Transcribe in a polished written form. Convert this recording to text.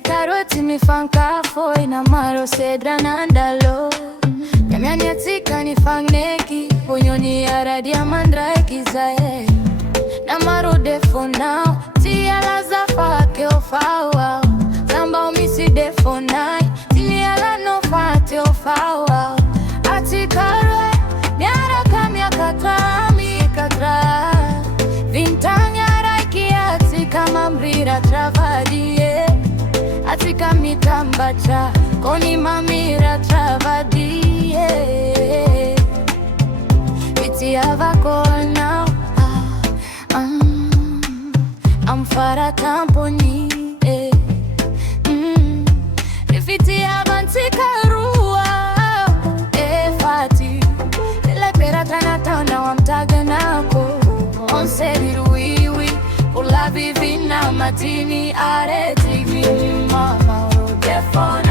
karoti mi fanka foi na maro cedra nandalo. Nyamyani atika ni fangneki Bonyoni aradi amandraiki zae. Na maro defo now Tia la zafa ke ofawa. Zamba umisi defo nai Tia la no fate ofawa. Atikarwe Miara kamya katrami katra. Vintanya raiki atika Mamiratra vadie. Atika mitambacha Koni Mamiratra vadie. Viti avakol now I'm fara tamponi Rifiti avantika rua Fati Ile pirata na tauna wa mtaga nako Onseri ruiwi Ula vivina matini areti vini mama Udefona